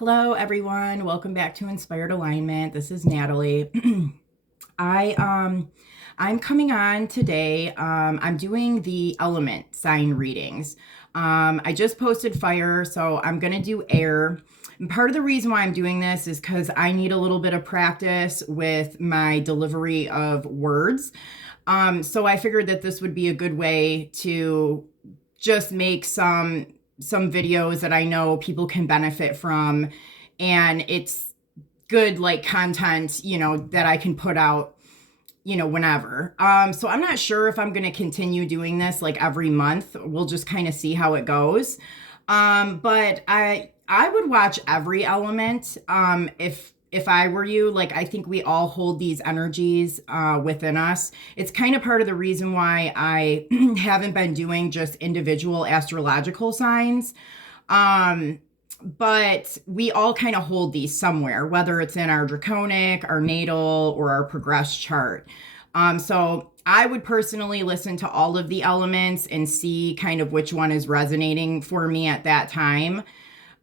Hello, everyone. Welcome back to Inspired Alignment. This is Natalie. I I'm coming on today. I'm doing the element sign readings. I just posted fire, so I'm gonna do air. And part of the reason why I'm doing this is because I need a little bit of practice with my delivery of words. So I figured that this would be a good way to just make some videos that I know people can benefit from, and it's good like content, that I can put out, whenever. So I'm not sure if I'm going to continue doing this like every month. We'll just kind of see how it goes. But I would watch every element. If I were you, like, I think we all hold these energies within us. It's kind of part of the reason why I haven't been doing just individual astrological signs. But we all kind of hold these somewhere, whether it's in our draconic, our natal, or our progress chart. So I would personally listen to all of the elements and see kind of which one is resonating for me at that time.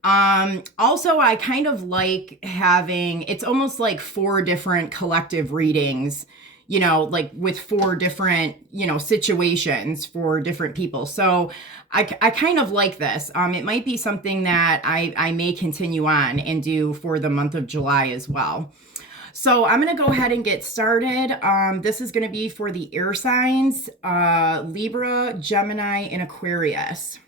Also, I kind of like having, it's almost like 4 different collective readings, like with 4 different, situations for different people. So I kind of like this. It might be something that I may continue on and do for the month of July as well. So I'm going to go ahead and get started. This is going to be for the air signs, Libra, Gemini, and Aquarius.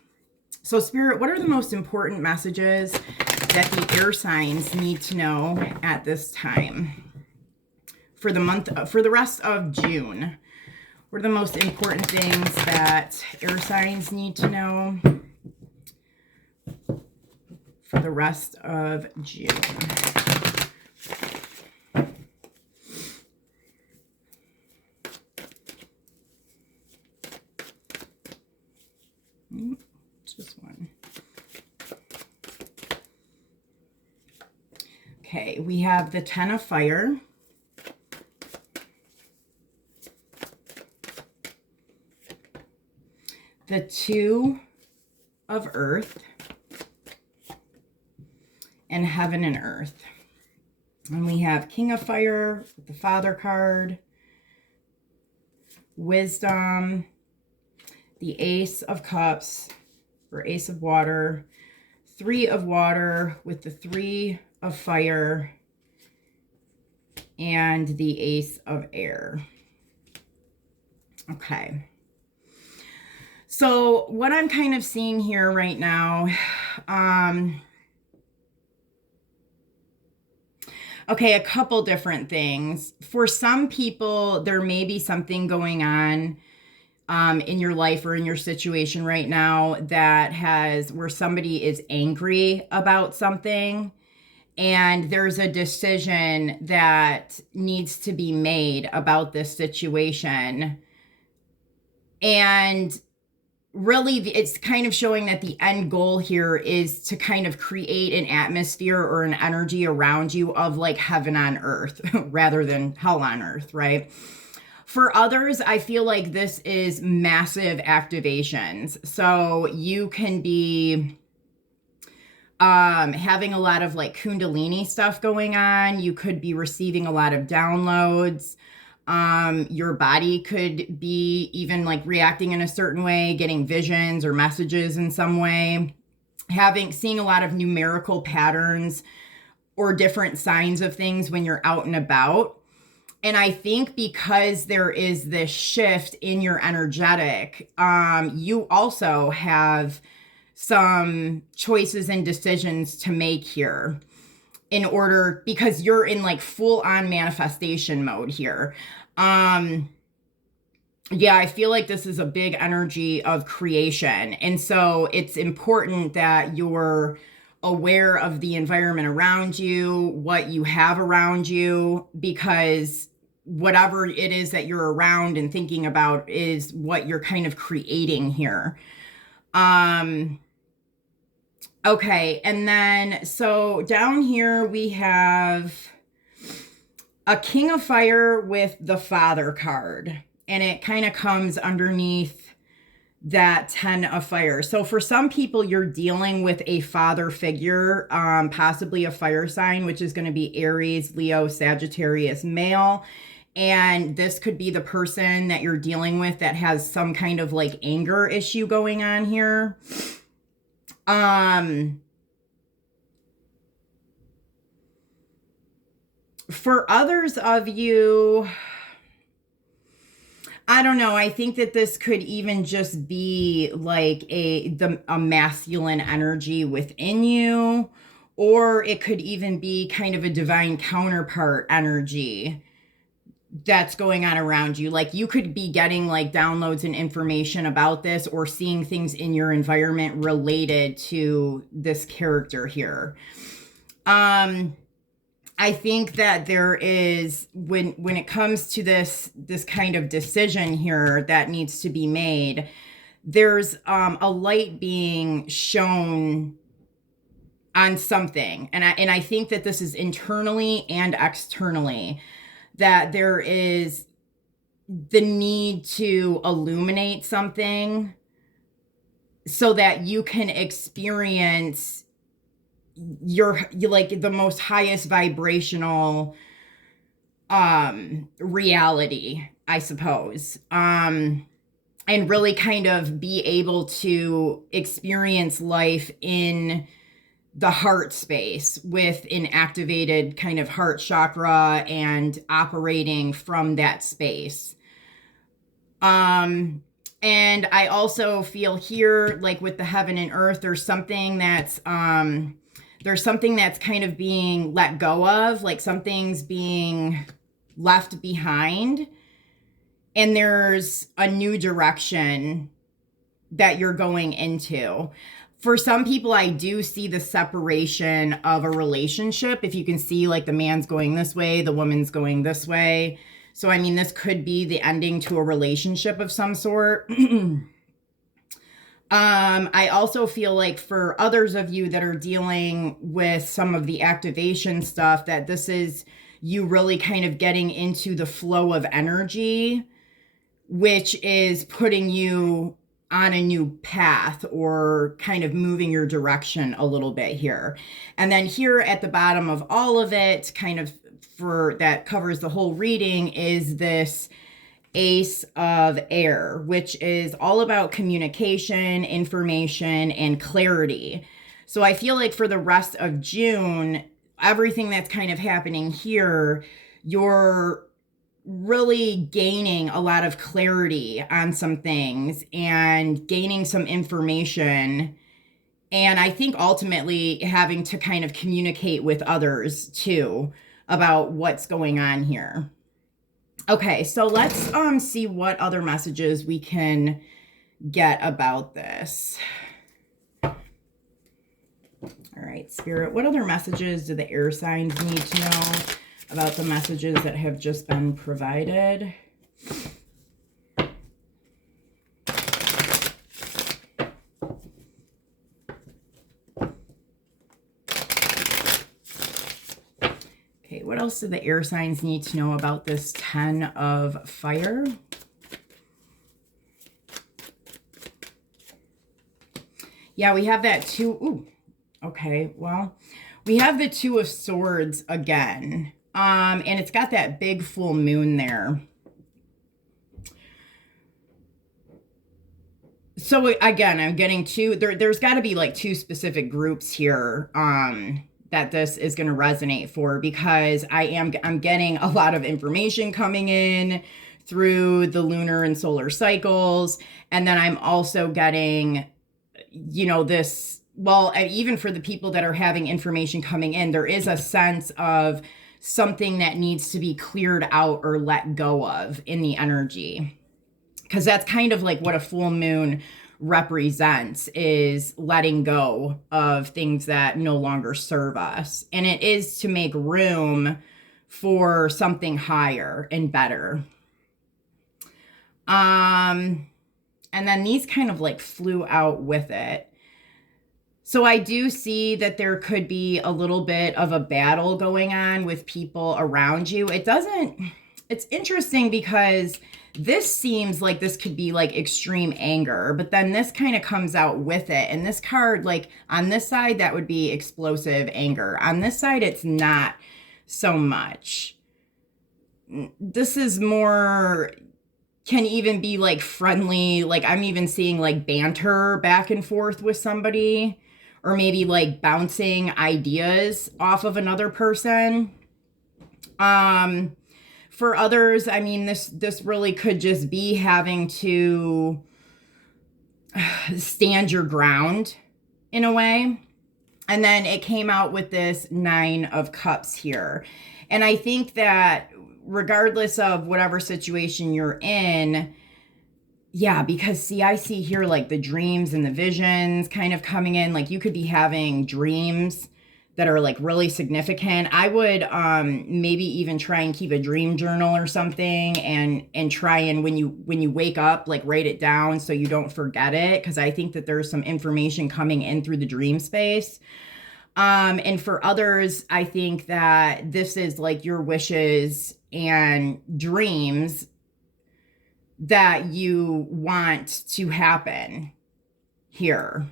So Spirit, what are the most important messages that the air signs need to know at this time for the rest of June? What are the most important things that air signs need to know for the rest of June? Just one. Okay, we have the 10 of fire. The 2 of earth. And heaven and earth. And we have King of fire, the Father card. Wisdom. The Ace of cups. Or Ace of water, 3 of water with the 3 of fire, and the Ace of air. Okay. So what I'm kind of seeing here right now, okay, a couple different things. For some people, there may be something going on in your life or in your situation right now where somebody is angry about something, and there's a decision that needs to be made about this situation. And really, it's kind of showing that the end goal here is to kind of create an atmosphere or an energy around you of like heaven on earth rather than hell on earth, right? For others, I feel like this is massive activations. So you can be having a lot of like Kundalini stuff going on. You could be receiving a lot of downloads. Your body could be even like reacting in a certain way, getting visions or messages in some way, seeing a lot of numerical patterns or different signs of things when you're out and about. And I think because there is this shift in your energetic, you also have some choices and decisions to make here because you're in like full on manifestation mode here. Yeah, I feel like this is a big energy of creation. And so it's important that you're aware of the environment around you, what you have around you, because whatever it is that you're around and thinking about is what you're kind of creating here. Okay, and then so down here we have a King of fire with the Father card, and it kind of comes underneath that 10 of fire. So for some people, you're dealing with a father figure, possibly a fire sign, which is going to be Aries, Leo, Sagittarius, male. And this could be the person that you're dealing with that has some kind of like anger issue going on here. For others of you, I don't know. I think that this could even just be like a masculine energy within you, or it could even be kind of a divine counterpart energy that's going on around you. Like you could be getting like downloads and information about this, or seeing things in your environment related to this character here. I think that there is, when it comes to this kind of decision here that needs to be made, there's a light being shown on something, and I think that this is internally and externally, that there is the need to illuminate something so that you can experience your like the most highest vibrational reality, I suppose, and really kind of be able to experience life in the heart space with an activated kind of heart chakra and operating from that space. And I also feel here, like with the heaven and earth, there's something that's kind of being let go of, like something's being left behind, and there's a new direction that you're going into. For some people, I do see the separation of a relationship. If you can see, like the man's going this way, the woman's going this way. So, I mean, this could be the ending to a relationship of some sort. I also feel like for others of you that are dealing with some of the activation stuff, that this is you really kind of getting into the flow of energy, which is putting you on a new path or kind of moving your direction a little bit here. And then here at the bottom of all of it, kind of for that covers the whole reading, is this Ace of Air, which is all about communication, information, and clarity. So I feel like for the rest of June, everything that's kind of happening here, you're really gaining a lot of clarity on some things and gaining some information. And I think ultimately having to kind of communicate with others too about what's going on here. Okay, so let's see what other messages we can get about this. All right, Spirit, what other messages do the air signs need to know about the messages that have just been provided? Okay, what else do the air signs need to know about this 10 of fire? Yeah, we have that two. Ooh, okay, well, we have the 2 of swords again. And it's got that big full moon there. So again, I'm getting two, there's got to be like 2 specific groups here that this is going to resonate for, because I'm getting a lot of information coming in through the lunar and solar cycles. And then I'm also getting, you know, this, well, even for the people that are having information coming in, there is a sense of something that needs to be cleared out or let go of in the energy. Because that's kind of like what a full moon represents, is letting go of things that no longer serve us. And it is to make room for something higher and better. And then these kind of like flew out with it. So I do see that there could be a little bit of a battle going on with people around you. It's interesting because this seems like this could be like extreme anger, but then this kind of comes out with it. And this card, like on this side, that would be explosive anger. On this side, it's not so much. This is more, can even be like friendly. Like I'm even seeing like banter back and forth with somebody, or maybe like bouncing ideas off of another person. For others, I mean, this really could just be having to stand your ground in a way. And then it came out with this 9 of Cups here. And I think that regardless of whatever situation you're in, yeah, because see, I see here like the dreams and the visions kind of coming in. Like you could be having dreams that are like really significant. I would maybe even try and keep a dream journal or something, and try and when you wake up, like write it down so you don't forget it, because I think that there's some information coming in through the dream space. And for others, I think that this is like your wishes and dreams that you want to happen here.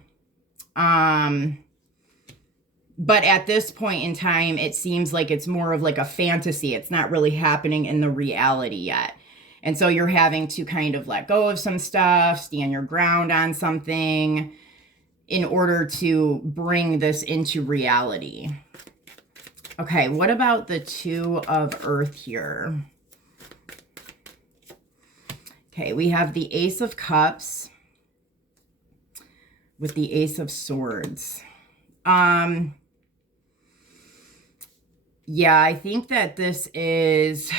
But at this point in time, it seems like it's more of like a fantasy. It's not really happening in the reality yet. And so you're having to kind of let go of some stuff, stand your ground on something in order to bring this into reality. Okay, what about the 2 of Earth here? Okay, we have the Ace of Cups with the Ace of Swords. Yeah, I think that this is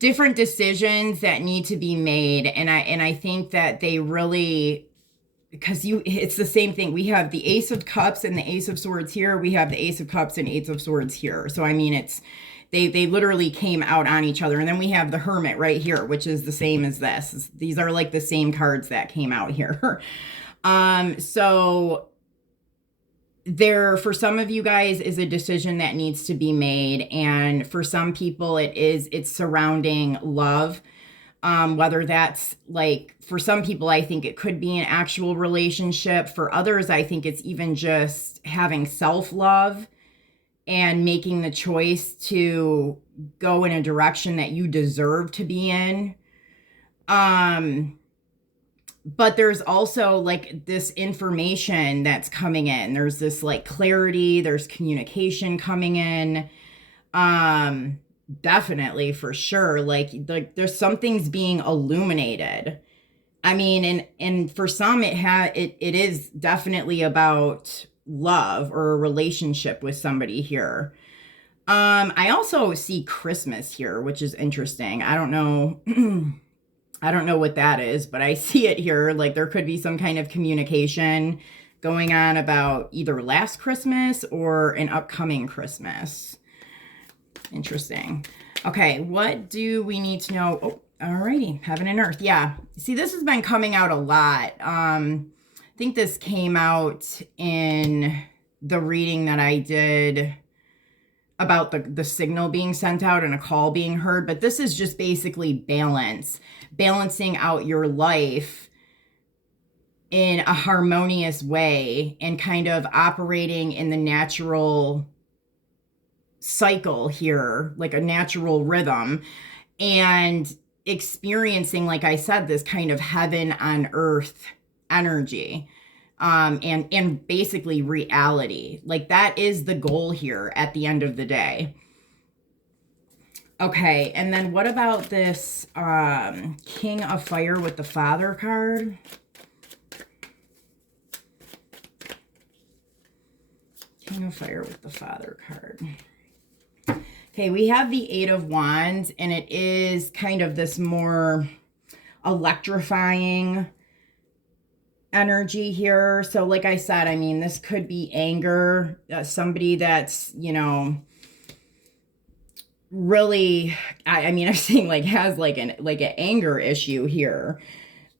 different decisions that need to be made. And I think that they really, because it's the same thing. We have the Ace of Cups and the Ace of Swords here. We have the Ace of Cups and Ace of Swords here. So, I mean, they literally came out on each other. And then we have the Hermit right here, which is the same as this. These are like the same cards that came out here. So there, for some of you guys, is a decision that needs to be made. And for some people, it's surrounding love. Whether that's like, for some people, I think it could be an actual relationship. For others, I think it's even just having self-love and making the choice to go in a direction that you deserve to be in. But there's also like this information that's coming in. There's this like clarity, there's communication coming in. Definitely, for sure. Like there's some things being illuminated. I mean, and for some it is definitely about love or a relationship with somebody here. I also see Christmas here, which is interesting. I don't know. I don't know what that is, but I see it here. Like there could be some kind of communication going on about either last Christmas or an upcoming Christmas. Interesting. Okay, what do we need to know? Oh, alrighty, Heaven and Earth. Yeah, see, this has been coming out a lot. I think this came out in the reading that I did about the signal being sent out and a call being heard, but this is just basically balancing out your life in a harmonious way and kind of operating in the natural cycle here, like a natural rhythm, and experiencing, like I said, this kind of heaven on earth energy. And basically reality. Like that is the goal here at the end of the day. Okay, and then what about this King of Fire with the Father card? King of Fire with the Father card. Okay, we have the 8 of Wands, and it is kind of this more electrifying energy here. So like I said, I mean, this could be anger, somebody that's, you know, really, I mean, I'm saying like has like an anger issue here.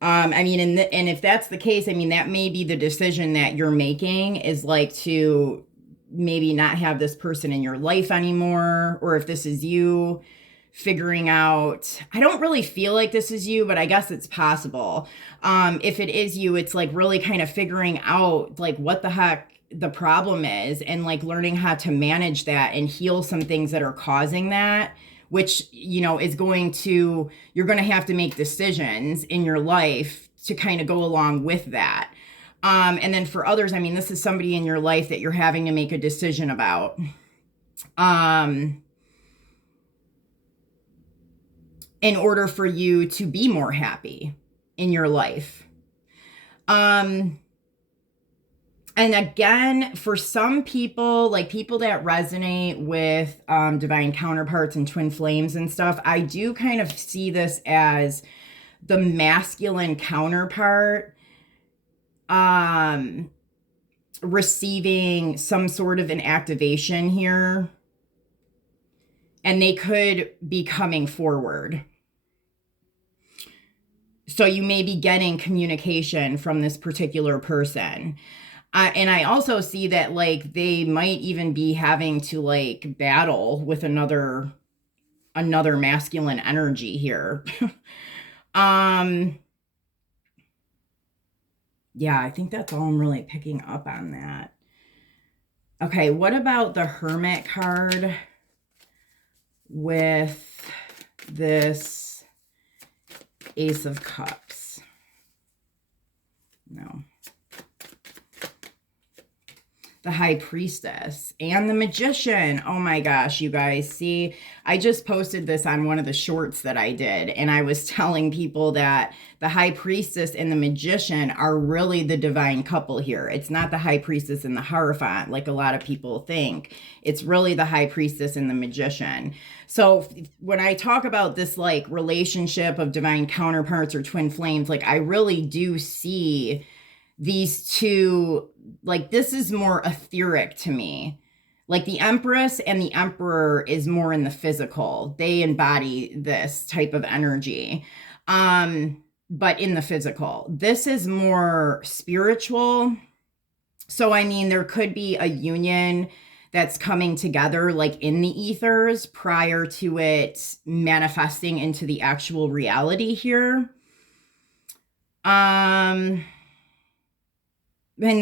I mean, and if that's the case, I mean, that may be the decision that you're making, is like to maybe not have this person in your life anymore, or if this is you, figuring out, I don't really feel like this is you, but I guess it's possible. If it is you, it's like really kind of figuring out like what the heck the problem is, and like learning how to manage that and heal some things that are causing that, which, is you're going to have to make decisions in your life to kind of go along with that. And then for others, I mean, this is somebody in your life that you're having to make a decision about. In order for you to be more happy in your life. And again, for some people, like people that resonate with divine counterparts and twin flames and stuff, I do kind of see this as the masculine counterpart receiving some sort of an activation here, and they could be coming forward. So you may be getting communication from this particular person. And I also see that like they might even be having to like battle with another masculine energy here. Yeah, I think that's all I'm really picking up on that. Okay, what about the Hermit card with this Ace of Cups? No. The High Priestess and the Magician. Oh my gosh, you guys. See, I just posted this on one of the shorts that I did, and I was telling people that the High Priestess and the Magician are really the divine couple here. It's not the High Priestess and the Hierophant like a lot of people think. It's really the High Priestess and the Magician. So when I talk about this like relationship of divine counterparts or twin flames, like I really do see these two, like this is more etheric to me. Like the Empress and the Emperor is more in the physical. They embody this type of energy, but in the physical. This is more spiritual. So I mean, there could be a union that's coming together like in the ethers prior to it manifesting into the actual reality here. And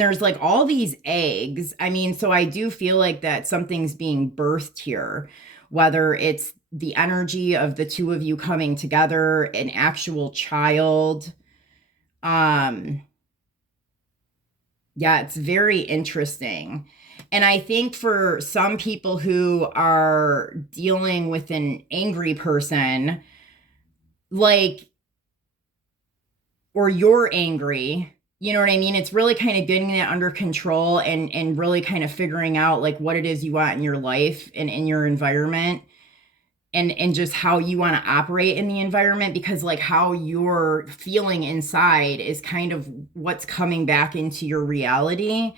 there's like all these eggs. I mean, so I do feel like that something's being birthed here, whether it's the energy of the two of you coming together, an actual child. Yeah, it's very interesting. And I think for some people who are dealing with an angry person, like, or you're angry, you know what I mean? It's really kind of getting that under control and really kind of figuring out like what it is you want in your life and in your environment, and just how you want to operate in the environment, because like how you're feeling inside is kind of what's coming back into your reality.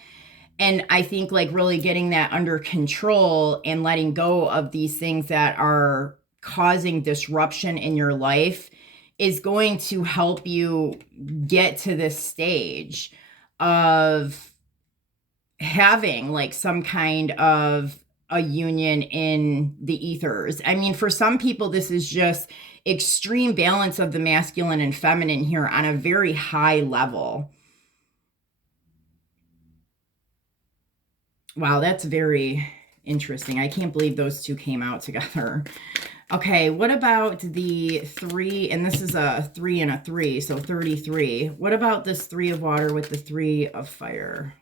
And I think like really getting that under control and letting go of these things that are causing disruption in your life is going to help you get to this stage of having like some kind of a union in the ethers. I mean, for some people, this is just extreme balance of the masculine and feminine here on a very high level. Wow, that's very interesting. I can't believe those two came out together. Okay, what about the 3? And this is a 3 and a 3, so 33. What about this 3 of water with the 3 of fire?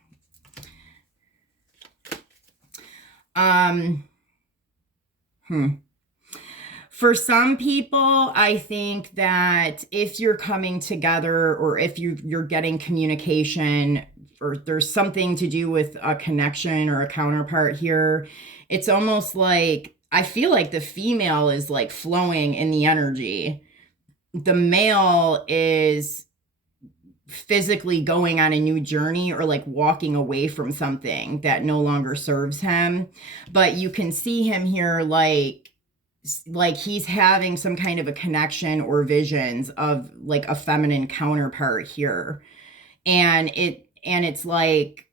For some people, I think that if you're coming together or if you're getting communication, or there's something to do with a connection or a counterpart here, it's almost like I feel like the female is like flowing in the energy. The male is physically going on a new journey or like walking away from something that no longer serves him. But you can see him here like he's having some kind of a connection or visions of like a feminine counterpart here. And it's like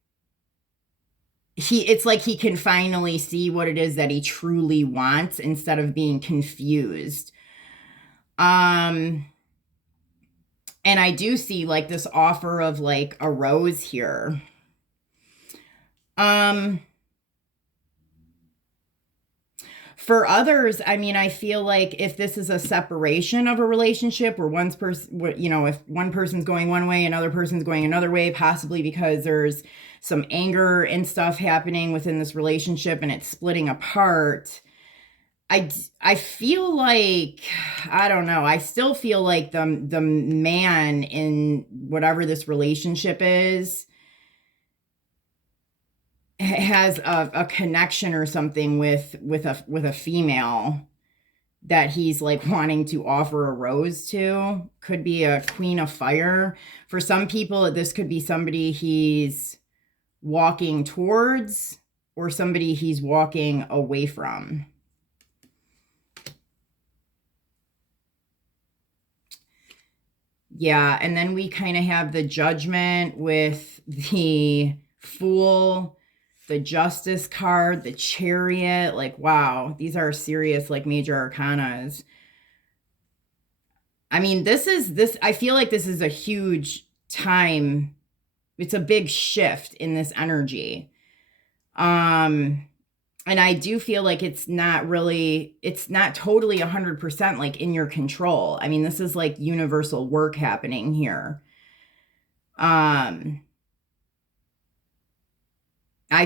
it's like he can finally see what it is that he truly wants instead of being confused. Um and I do see like this offer of like a rose here. Um For others, I mean, I feel like if this is a separation of a relationship where one's person, you know, if one person's going one way, another person's going another way, possibly because there's some anger and stuff happening within this relationship and it's splitting apart. I feel like, I don't know. I still feel like the man in whatever this relationship is has a connection or something with a female that he's like wanting to offer a rose to. Could be a queen of fire. For some people, this could be somebody he's walking towards or somebody he's walking away from. Yeah, and then we kind of have the Judgment with the Fool, the Justice card, the Chariot. Like, wow, these are serious, like, major arcanas. I mean, I feel like this is a huge time. It's a big shift in this energy. And I do feel like it's not totally 100% like in your control. I mean, this is like universal work happening here. I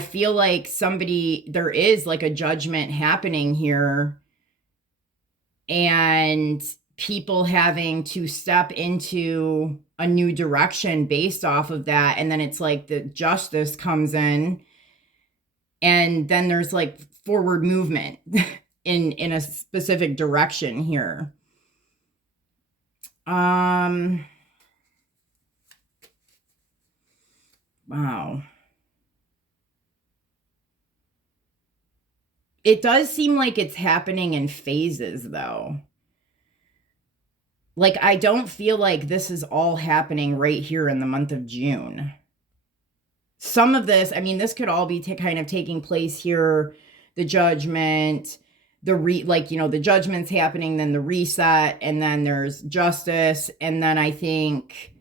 feel like there is like a judgment happening here, and people having to step into a new direction based off of that. And then it's like the Justice comes in, and then there's like forward movement in a specific direction here. Wow. It does seem like it's happening in phases, though. Like, I don't feel like this is all happening right here in the month of June. Some of this, I mean, this could all be kind of taking place here. The Judgment, the Judgment's happening, then the Reset, and then there's Justice. And then I think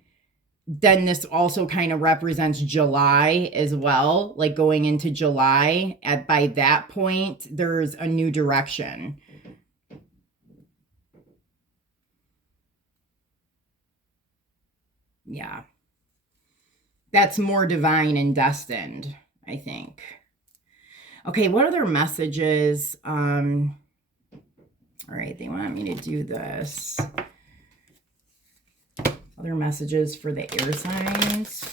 then this also kind of represents July as well, like going into July. By that point, there's a new direction. Yeah. That's more divine and destined, I think. Okay, what other messages? All right, they want me to do this. Other messages for the air signs.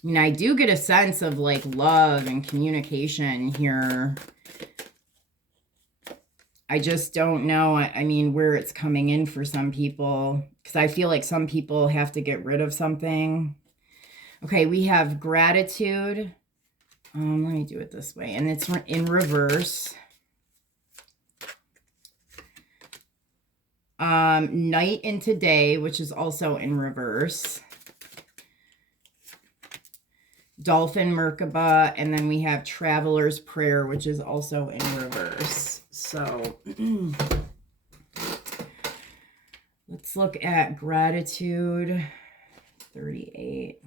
I mean, I do get a sense of like love and communication here. I just don't know, I mean, where it's coming in for some people, because I feel like some people have to get rid of something. Okay, we have Gratitude. Let me do it this way, and it's in reverse. Night into Day, which is also in reverse. Dolphin Merkaba, and then we have Traveler's Prayer, which is also in reverse. So let's look at Gratitude. 38.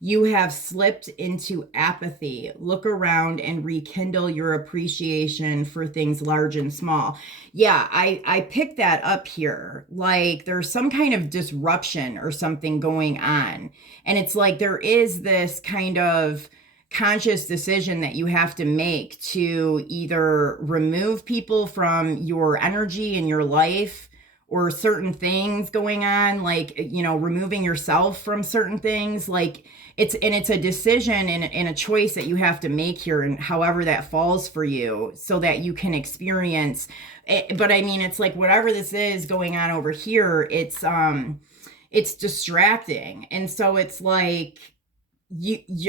You have slipped into apathy. Look around and rekindle your appreciation for things large and small. Yeah, I picked that up here. Like there's some kind of disruption or something going on. And it's like there is this kind of conscious decision that you have to make to either remove people from your energy in your life, or certain things going on, like, you know, removing yourself from certain things. Like it's a decision and a choice that you have to make here, and however that falls for you, so that you can experience it. But I mean, it's like whatever this is going on over here, it's distracting. And so it's like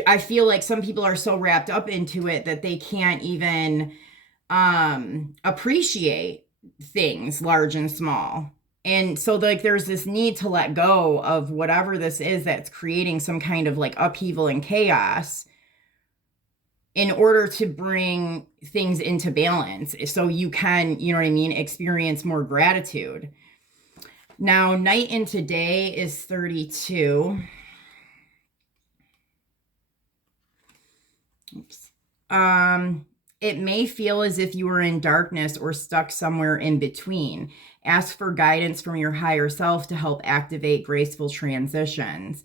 I feel like some people are so wrapped up into it that they can't even appreciate things large and small. And so like there's this need to let go of whatever this is that's creating some kind of like upheaval and chaos in order to bring things into balance so you can, you know what I mean, experience more gratitude. Now, night into day is 32. Oops. It may feel as if you are in darkness or stuck somewhere in between. Ask for guidance from your higher self to help activate graceful transitions.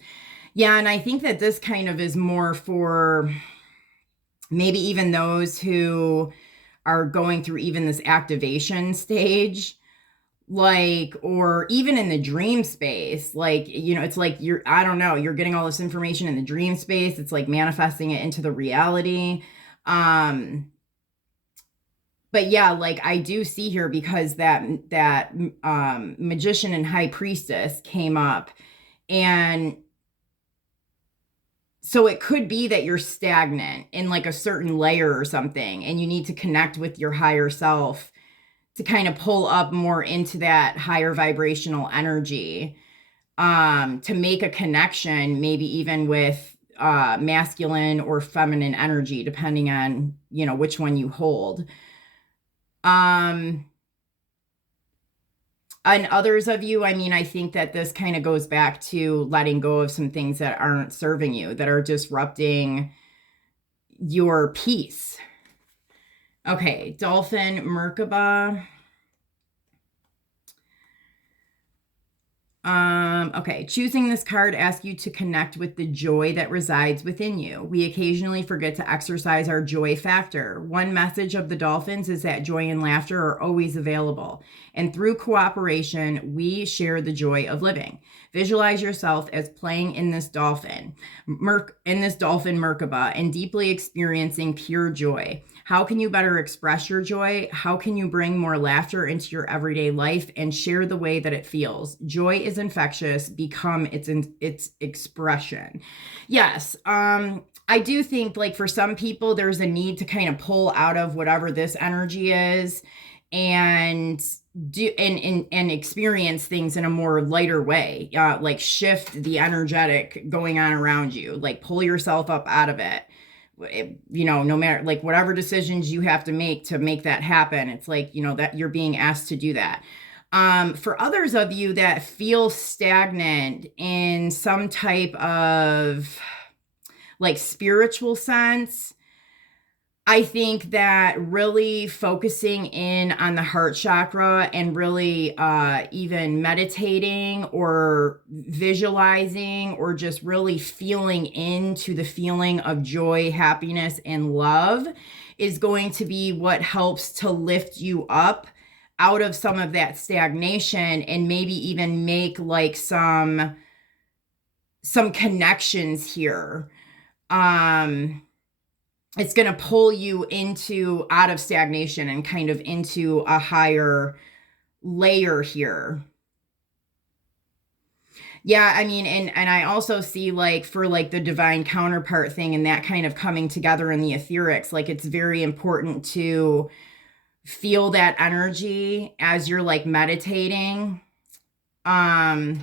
Yeah, and I think that this kind of is more for maybe even those who are going through even this activation stage, like, or even in the dream space, like, you know, it's like you're, I don't know, you're getting all this information in the dream space. It's like manifesting it into the reality. Um, but yeah, like I do see here because that magician and high priestess came up, and so it could be that you're stagnant in like a certain layer or something, and you need to connect with your higher self to kind of pull up more into that higher vibrational energy, to make a connection, maybe even with masculine or feminine energy, depending on, you know, which one you hold. Um, and others of you, I mean, I think that this kind of goes back to letting go of some things that aren't serving you, that are disrupting your peace. Okay, Dolphin Merkaba. Okay, choosing this card asks you to connect with the joy that resides within you. We occasionally forget to exercise our joy factor. One message of the dolphins is that joy and laughter are always available. And through cooperation, we share the joy of living. Visualize yourself as playing in this dolphin, Merkaba, and deeply experiencing pure joy. How can you better express your joy? How can you bring more laughter into your everyday life and share the way that it feels? Joy is infectious. Become its expression. Yes. I do think like for some people, there's a need to kind of pull out of whatever this energy is and do and experience things in a more lighter way, like shift the energetic going on around you, like pull yourself up out of it. You know, no matter like whatever decisions you have to make that happen, it's like, you know, that you're being asked to do that. For others of you that feel stagnant in some type of like spiritual sense, I think that really focusing in on the heart chakra and really even meditating or visualizing or just really feeling into the feeling of joy, happiness, and love is going to be what helps to lift you up out of some of that stagnation and maybe even make like some connections here. It's going to pull you into out of stagnation and kind of into a higher layer here. Yeah, I mean, and I also see like for like the divine counterpart thing and that kind of coming together in the etherics, like it's very important to feel that energy as you're like meditating. Yeah.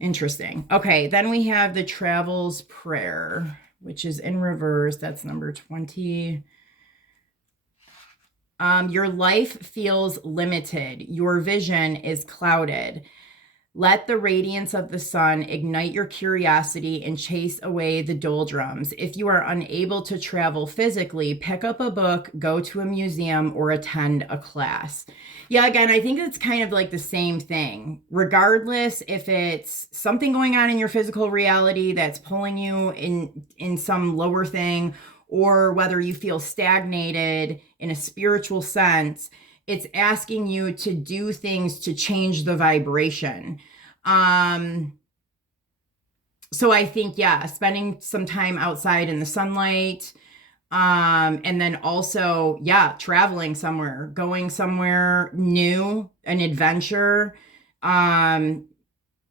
Interesting. Okay, then we have the Travels Prayer, which is in reverse. That's number 20. Your life feels limited. Your vision is clouded. Let the radiance of the sun ignite your curiosity and chase away the doldrums. If you are unable to travel physically, pick up a book, go to a museum, or attend a class. Yeah, again, I think it's kind of like the same thing. Regardless if it's something going on in your physical reality that's pulling you in some lower thing, or whether you feel stagnated in a spiritual sense, it's asking you to do things to change the vibration. So I think, yeah, spending some time outside in the sunlight, and then also, yeah, traveling somewhere, going somewhere new, an adventure,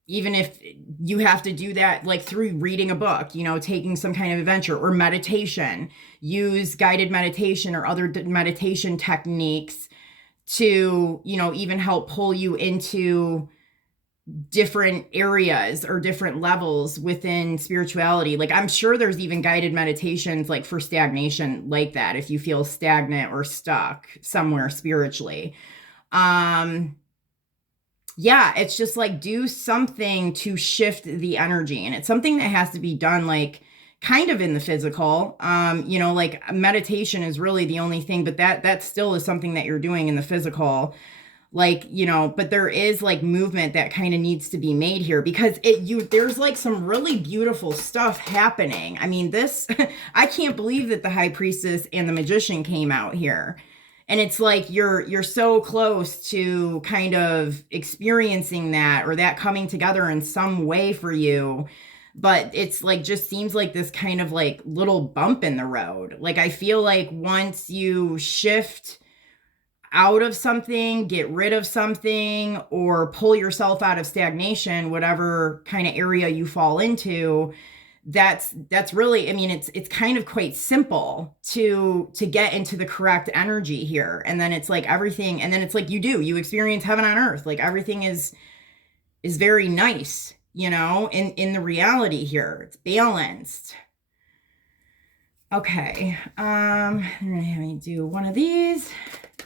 even if you have to do that like through reading a book, you know, taking some kind of adventure or meditation, use guided meditation or other meditation techniques to, you know, even help pull you into different areas or different levels within spirituality. Like I'm sure there's even guided meditations like for stagnation like that, if you feel stagnant or stuck somewhere spiritually. Um yeah, it's just like do something to shift the energy, and it's something that has to be done like kind of in the physical. You know, like meditation is really the only thing, but that still is something that you're doing in the physical, like, you know, but there is like movement that kind of needs to be made here, because there's like some really beautiful stuff happening. I mean, this I can't believe that the high priestess and the magician came out here. And it's like you're so close to kind of experiencing that, or that coming together in some way for you, but it's like just seems like this kind of like little bump in the road. Like I feel like once you shift out of something, get rid of something, or pull yourself out of stagnation, whatever kind of area you fall into, that's really, I mean, it's kind of quite simple to get into the correct energy here. And then it's like everything, and then it's like you experience heaven on earth. Like everything is very nice, you know, in the reality here. It's balanced. Okay. Let me do one of these,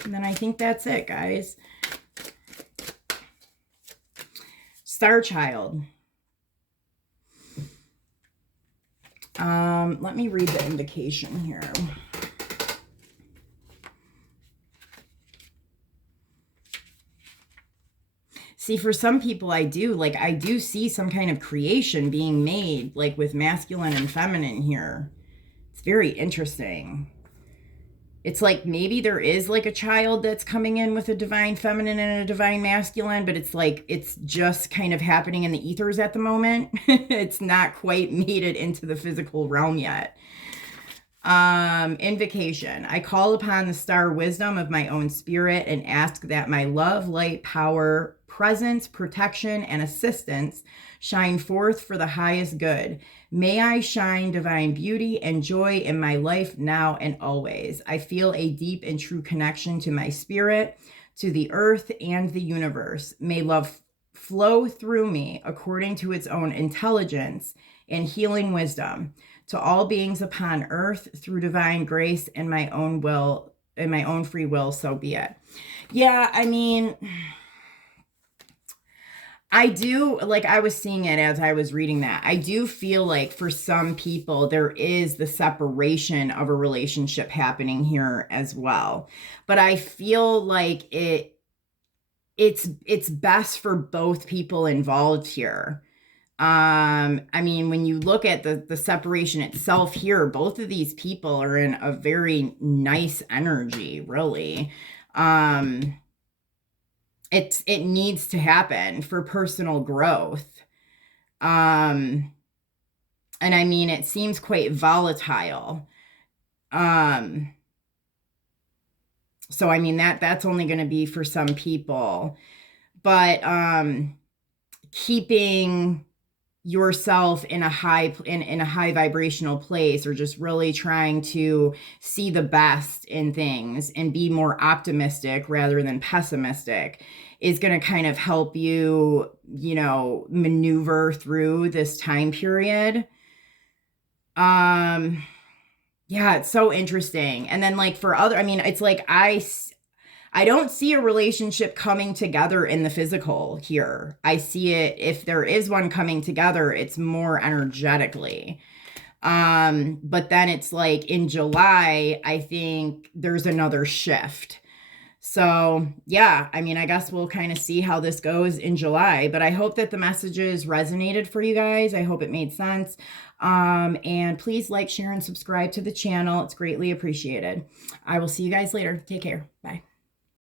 and then I think that's it, guys. Star Child. Let me read the invocation here. See, for some people, I do see some kind of creation being made, like with masculine and feminine here. It's very interesting. It's like maybe there is like a child that's coming in with a divine feminine and a divine masculine, but it's like it's just kind of happening in the ethers at the moment. It's not quite made it into the physical realm yet. Invocation. I call upon the star wisdom of my own spirit and ask that my love, light, power, presence, protection, and assistance shine forth for the highest good. May I shine divine beauty and joy in my life now and always. I feel a deep and true connection to my spirit, to the earth, and the universe. May love flow through me according to its own intelligence and healing wisdom to all beings upon earth through divine grace and my own will, and my own free will, so be it. Yeah, I mean, I do, like I was seeing it as I was reading that. I do feel like for some people, there is the separation of a relationship happening here as well. But I feel like it's best for both people involved here. I mean, when you look at the separation itself here, both of these people are in a very nice energy, really. It needs to happen for personal growth. And I mean, it seems quite volatile. So I mean that's only going to be for some people, but keeping yourself in a high vibrational place, or just really trying to see the best in things and be more optimistic rather than pessimistic, is going to kind of help you, you know, maneuver through this time period. Yeah, it's so interesting. And then like for other, I mean, it's like I don't see a relationship coming together in the physical here. I see it, if there is one coming together, it's more energetically. But then it's like in July, I think there's another shift. So yeah, I mean, I guess we'll kind of see how this goes in July, but I hope that the messages resonated for you guys. I hope it made sense. And please like, share, and subscribe to the channel. It's greatly appreciated. I will see you guys later. Take care. Bye.